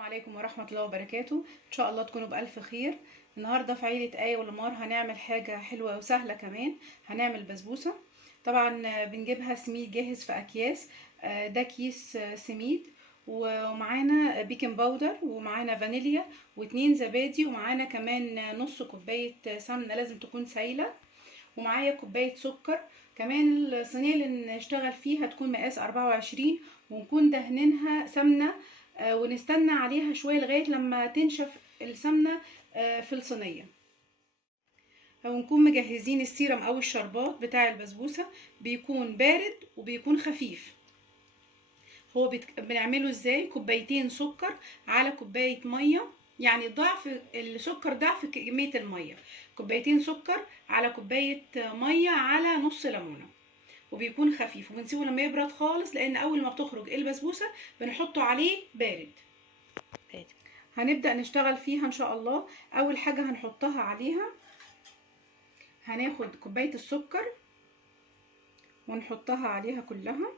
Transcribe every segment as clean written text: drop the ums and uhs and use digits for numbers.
عليكم ورحمة الله وبركاته. ان شاء الله تكونوا بألف خير. النهاردة في عيلة آية ولمار هنعمل حاجة حلوة وسهلة كمان. هنعمل بسبوسة. طبعا بنجيبها سميد جاهز في اكياس. ده كيس سميد، ومعانا بيكنج باودر، ومعانا فانيليا، واتنين زبادي، ومعانا كمان نص كوباية سمنة لازم تكون سايلة، ومعايا كوباية سكر. كمان الصينية اللي نشتغل فيها تكون مقاس 24، ونكون دهنينها سمنة، ونستنى عليها شوية لغاية لما تنشف السمنة في الصينية. ونكون مجهزين السيرم او الشربات بتاع البسبوسة، بيكون بارد وبيكون خفيف. هو بنعمله ازاي؟ كوبايتين سكر على كوباية مية، يعني ضعف السكر ضعف كمية المية. كوبايتين سكر على كوباية مية على نص ليمونة، وبيكون خفيف. وبنسيبه لما يبرد خالص، لان اول ما بتخرج البسبوسة بنحطه عليه بارد. هنبدأ نشتغل فيها ان شاء الله. اول حاجة هنحطها عليها، هناخد كوباية السكر ونحطها عليها كلها،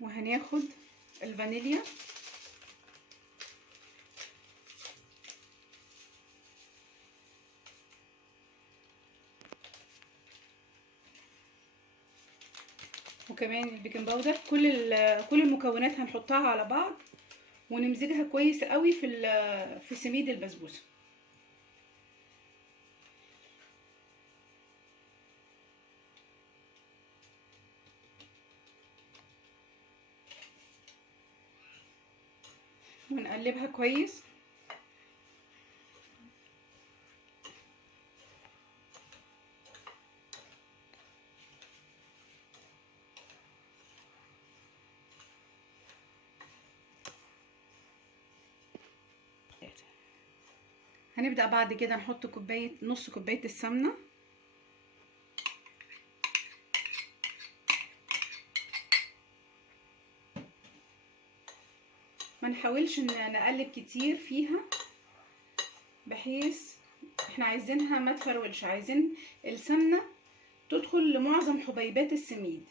وهناخد الفانيليا، وكمان البيكنج باودر. كل المكونات هنحطها على بعض ونمزجها كويس قوي في سميد البسبوسه. ونقلبها كويس. هنبدأ بعد كده نحط نص كوباية السمنة، ما نحاولش نقلب كتير فيها، بحيث احنا عايزينها ما تفرولش، عايزين السمنة تدخل لمعظم حبيبات السميد.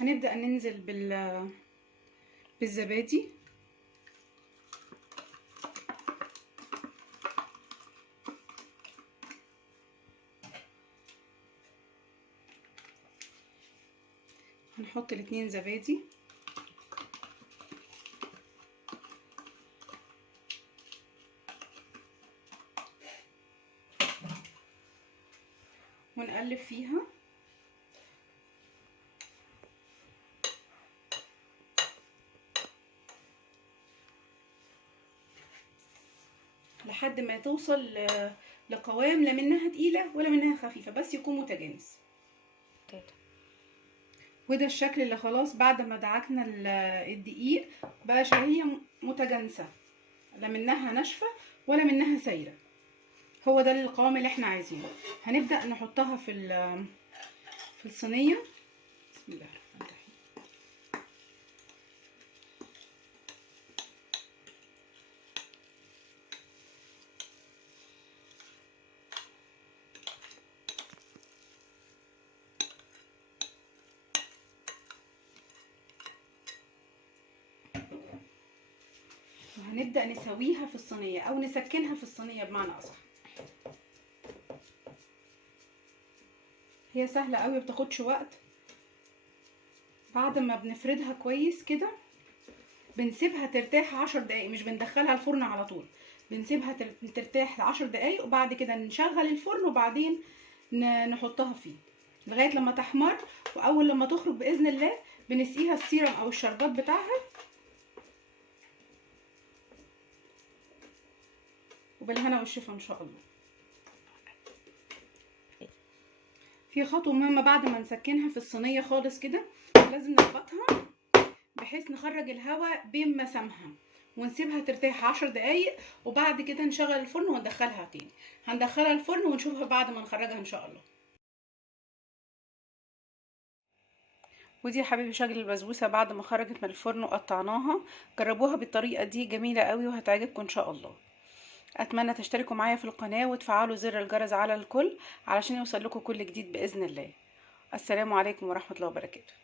هنبدأ ننزل بالزبادي، هنحط الاتنين زبادي، ونقلب فيها لحد ما توصل لقوام لا منها تقيلة ولا منها خفيفة، بس يكون متجانس. وده الشكل اللي خلاص بعد ما دعكنا الدقيق بقى شهية متجانسة، لا منها ناشفة ولا منها سايلة. هو ده القوام اللي احنا عايزينه. هنبدأ نحطها في الصينية. بسم الله الرحمن الرحيم. وهنبدأ نسويها في الصينية او نسكنها في الصينية بمعنى اصح. هي سهلة قوي، مبتاخدش وقت. بعد ما بنفردها كويس كده بنسيبها ترتاح 10 دقايق، مش بندخلها الفرن على طول، بنسيبها ترتاح 10 دقايق، وبعد كده نشغل الفرن، وبعدين نحطها فيه لغاية لما تحمر. واول لما تخرج بإذن الله بنسقيها السيرم او الشربات بتاعها. وبالهنا والشفا ان شاء الله. في خطوة مهمة بعد ما نسكنها في الصينية خالص كده، لازم نضغطها بحيث نخرج الهواء بين مسامها، ونسيبها ترتاح 10 دقايق، وبعد كده نشغل الفرن وندخلها تاني. هندخلها الفرن ونشوفها بعد ما نخرجها ان شاء الله. ودي يا حبيبي شكل البسبوسه بعد ما خرجت من الفرن وقطعناها. جربوها بالطريقه دي، جميله قوي وهتعجبكم ان شاء الله. اتمنى تشتركوا معايا في القناه وتفعلوا زر الجرس على الكل علشان يوصل لكم كل جديد باذن الله. السلام عليكم ورحمه الله وبركاته.